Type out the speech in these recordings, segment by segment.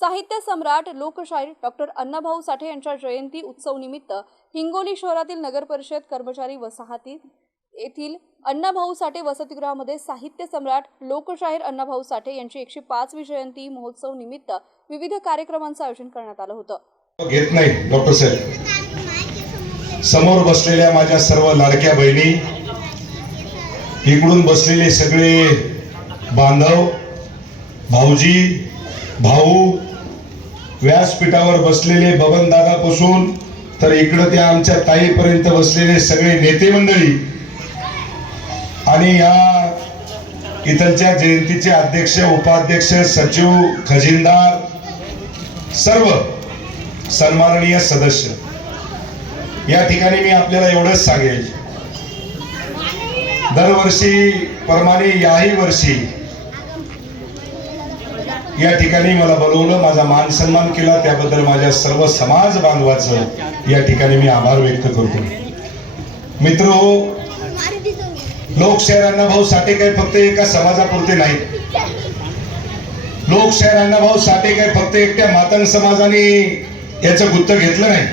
साहित्य सम्राट लोकशाहीर डॉक्टर अण्णाभाऊ साठे यांच्या जयंती उत्सव निमित्त हिंगोली शहरातील नगर परिषद कर्मचारी वसाहती येथील अण्णाभाऊ साठे वसतिगृहामध्ये साहित्य सम्राट लोकशाहीर अण्णाभाऊ साठे यांची एकशे पाचवी जयंती महोत्सव निमित्त विविध कार्यक्रमांचं आयोजन करण्यात आलं होतं. घेत नाही डॉक्टर साहेब. समोर बसलेल्या माझ्या सर्व लाडक्या बहिणी इकडून बसलेले सगळे बांधव भाऊजी भाऊ व्यासपीठावर बसलेले बबनदादापासून तर इकडं त्या आमच्या ताईपर्यंत बसलेले सगळे नेते मंडळी आणि या इथलच्या जयंतीचे अध्यक्ष उपाध्यक्ष सचिव खजिनदार सर्व सन्माननीय सदस्य. या ठिकाणी मी आपल्याला एवढंच सांगेल. दरवर्षी प्रमाणे याही वर्षी या ठिकाणी मला बोलवलं माझा मान सन्मान केला त्याबद्दल माझ्या सर्व समाज बांधवाचं या ठिकाणी मी आभार व्यक्त करतो. मित्र लोकशाहीर अण्णाभाऊ साठे काय फक्त एका समाजापुरते नाहीत लोकशाहीर अण्णाभाऊ साठे काय फक्त एकट्या मातंग समाजाने याचं गुत्त घेतलं नाही.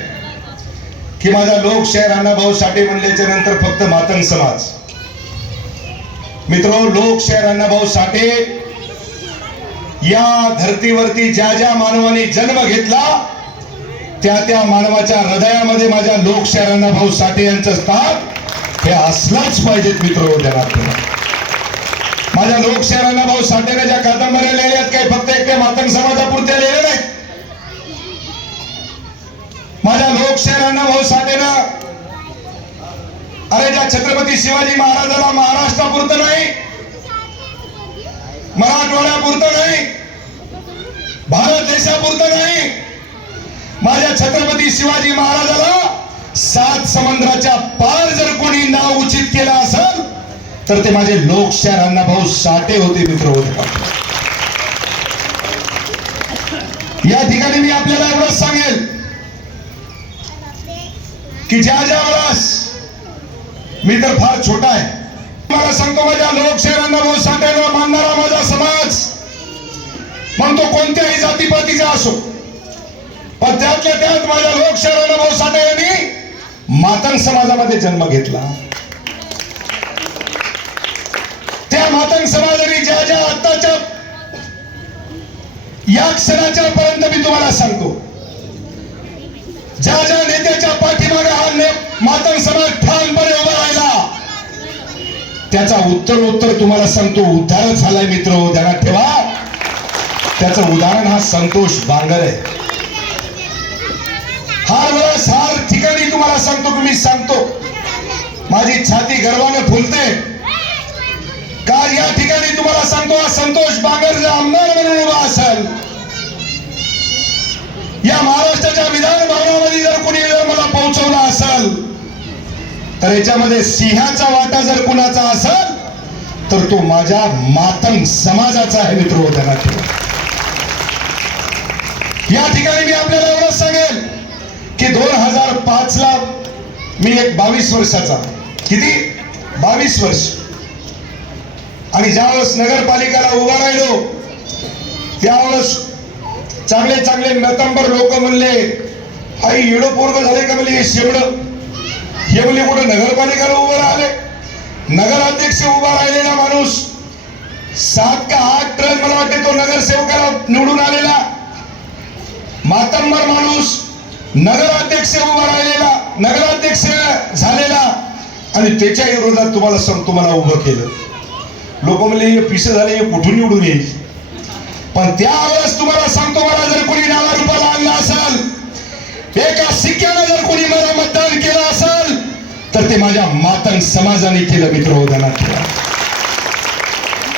की माझा लोकशाहीर अण्णाभाऊ साठे म्हणल्याच्या नंतर फक्त मातंग समाज. मित्र लोकशाहीर अण्णाभाऊ साठे या धर्तीवरती ज्या ज्या मानवाने जन्म घेतला त्या त्या मानवाच्या हृदयामध्ये माझ्या लोकशाहीर अण्णाभाऊ साठे यांचं स्थान हे असलाच पाहिजेत मित्र माझ्या लोकशाहीर अण्णाभाऊ साठेने ज्या कादंबऱ्या लिहिल्यात काही फक्त एकट्या मातंग समाजापुरत्या लिहिल्या नाहीत. माझ्या लोकशाहीर अण्णाभाऊ साठेनं अरे ज्या छत्रपती शिवाजी महाराजाला महाराष्ट्रापुरतं नाही मराठवाड्यापुरतं नाही भारत देशापुरतं नाही. माझ्या छत्रपती शिवाजी महाराजाला सात समुद्राच्या पार जर कोणी नाव उचित केलं असेल तर ते माझे लोकशाहीर अण्णाभाऊ साठे होते मित्र होते. या ठिकाणी मी आपल्याला एवढंच सांगेल की ज्या ज्या वेळेस मी तर फार छोटा आहे मला सांगतो माझ्या लोकशाहीरांना भाऊ साठेला मानणारा माझा समाज मग तो कोणत्याही जातीपातीचा असो पण त्यातल्या त्यात माझ्या लोकशाहीरांना भाऊ साठे यांनी मातंग समाजामध्ये जन्म घेतला. त्या मातंग समाजाने ज्या ज्या आत्ताच्या या क्षणाच्या पर्यंत मी तुम्हाला सांगतो ज्या ज्या नेत्याच्या पाठीमागे हा मातंग समाज ठामपणे उभा त्याचा उत्तर उत्तर तुम्हाला सांगतो उद्धारच झालाय मित्र ध्यानात ठेवा. त्याचं उदाहरण हा संतोष बांगर आहे. हार वेळेस हार ठिकाणी तुम्हाला सांगतो की मी सांगतो. माझी छाती गर्वाने फुलते. का या ठिकाणी तुम्हाला सांगतो हा संतोष बांगर जर आमदार म्हणून उभा असेल. या तर याच्यामध्ये सिंहाचा वाटा जर कुणाचा असेल तर तो माझ्या मातंग समाजाचा आहे मित्र ध्यानात या ठिकाणी मी आपल्याला एवढंच सांगेल की दोन हजार पाच ला मी एक बावीस वर्षाचा किती? बावीस वर्ष. आणि ज्यावेळेस नगरपालिकेला उभा राहिलो त्यावेळेस चांगले चांगले नतंबर लोक म्हणले आई येडो पोरग झाले का म्हणजे शेवड हे कुठे कुठं नगरपालिकेला उभं राहिले. नगराध्यक्ष उभा राहिलेला माणूस. सात का आठ ट्रक मला वाटते तो नगरसेवकाला निवडून आलेला. मातंबर माणूस. नगराध्यक्ष उभा राहिलेला. नगराध्यक्ष झालेला. आणि त्याच्या विरोधात तुम्हाला सांगतो तुम्हाला उभं केलं. लोक म्हणले हे पिसं झाले हे कुठून निवडून येईल? पण त्यावेळेस तुम्हाला सांगतो मला जर कोणी नावा रुपाला आणला असेल एका सिक्क्यानं जर कोणी मला मतदान केलं असेल तर ते माझ्या मातंग समाजाने केलं मित्र उदाहरणात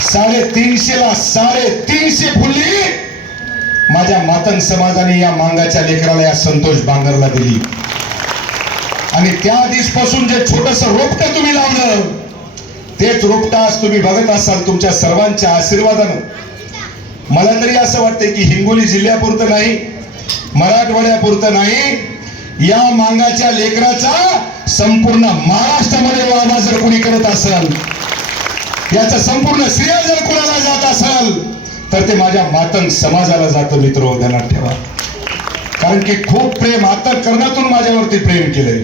साडेतीनशे ला साडेतीनशे फुल्ली. माझ्या मातंग समाजाने या मांगाच्या लेकराला या संतोष बांगरला दिली. आणि त्या दिसपासून जे छोटस रोपट तुम्ही लावलं तेच रोपट आज तुम्ही बघत असाल तुमच्या सर्वांच्या आशीर्वादानं. मला तरी असं वाटतंय की हिंगोली जिल्ह्यापुरतं नाही मराठवाड्यापुरतं नाही या मांगाच्या लेकराचा संपूर्ण महाराष्ट्रामध्ये वादा जर कोणी करत असेल याचं संपूर्ण श्रेय जर कोणाला जात असेल तर ते माझ्या मातंग समाजाला जातं मित्र ध्यानात ठेवा. कारण की खूप प्रेम आता कर्णातून माझ्यावरती प्रेम केलंय.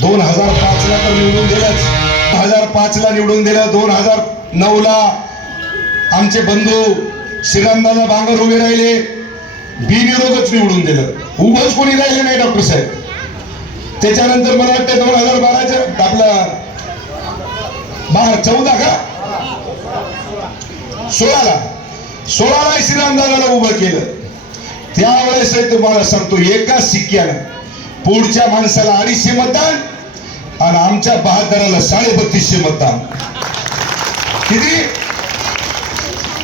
दोन हजार पाच ला तर निवडून दिलंच. दोन हजार पाच ला निवडून दिलं दोन हजार नऊ ला आमचे बंधू श्रीरामदादा बांगर उभे राहिले. बिनविरोधच निवडून दिलं. उभंच कोणी राहिले नाही डॉक्टर साहेब. त्याच्यानंतर मला वाटतं दोन हजार बाराच्या आपला बार चौदा का? सोळाला. सोळाला श्रीरामदादाला उभं केलं. त्यावेळेस तुम्हाला सांगतो एका सिक्क्यानं पुढच्या माणसाला अडीचशे मतदान आणि आमच्या बहादराला साडे बत्तीसशे मतदान. किती?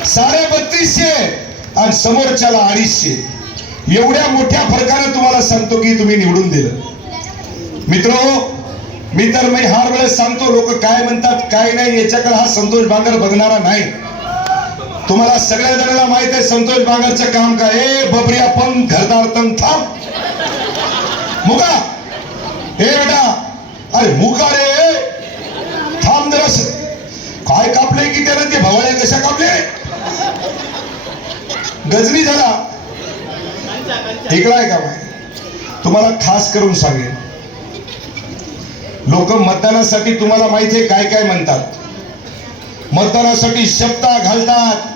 साडे बत्तीसशे आणि समोरच्याला अडीचशे. एवढ्या मोठ्या फरकाने तुम्हाला सांगतो की तुम्ही निवडून दिलं. मित्र मी तर मी हर वेळेस सांगतो लोक काय म्हणतात काय नाही याच्याकडे हा संतोष बांगर बघणारा नाही. तुम्हाला सगळ्या जणांना माहीत आहे संतोष बांगरचं काम काय? ए बबऱ्या पण घरदार तन थांब. मुका. हे बेटा. अरे मुका रे. थांब जरास काय कापले की त्यानं? ते भवाळ्या कशा कापले? गजनी झाला. इकडं आहे का तुम्हाला खास करून सांगेन. लोक मतदानासाठी तुम्हाला माहिती आहे काय काय म्हणतात. मतदानासाठी शब्दा घालतात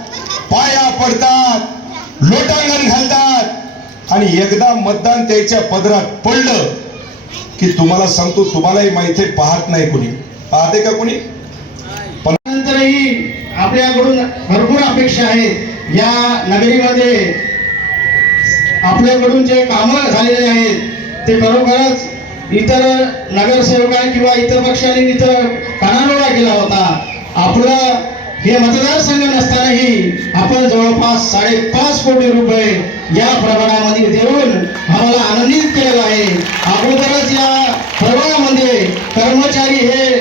पाया पडतात लोटांगण घालतात. आणि एकदा मतदान त्याच्या पदरात पडलं की तुम्हाला सांगतो तुम्हालाही माहिती आहे पाहत नाही कोणी. पाहते का कोणी? नंतरही आपल्याकडून भरपूर अपेक्षा आहेत. या नगरीमध्ये आपल्याकडून जे कामं झालेले आहेत ते खरोखरच इतर नगरसेवकांनी किंवा इतर पक्षांनी इथं कानाडोळा केला होता. आपला हे मतदारसंघ नसतानाही आपण जवळपास साडेपाच कोटी रुपये या प्रमाणामध्ये देऊन आम्हाला आनंदित केलेलं आहे. अगोदरच या प्रभागामध्ये कर्मचारी हे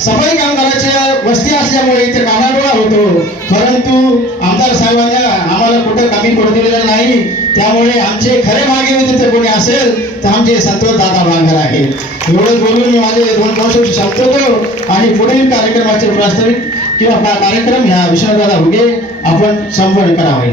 सफाई कामगाराच्या वस्ती असल्यामुळे इथे कानाडोळा होतो. परंतु आमदार साहेबांना आम्हाला कुठं कमी पडू दिलेलं नाही. त्यामुळे आमचे खरे मागे तिथे कोणी असेल तर आमचे संतोष दादा भांगर आहेत एवढंच बोलून मी माझे दोन वर्ष संपवतो आणि पुढील कार्यक्रमाचे प्रास्ताविक किंवा कार्यक्रम ह्या विश्वनाथदादा उगे आपण संपन्न करावे.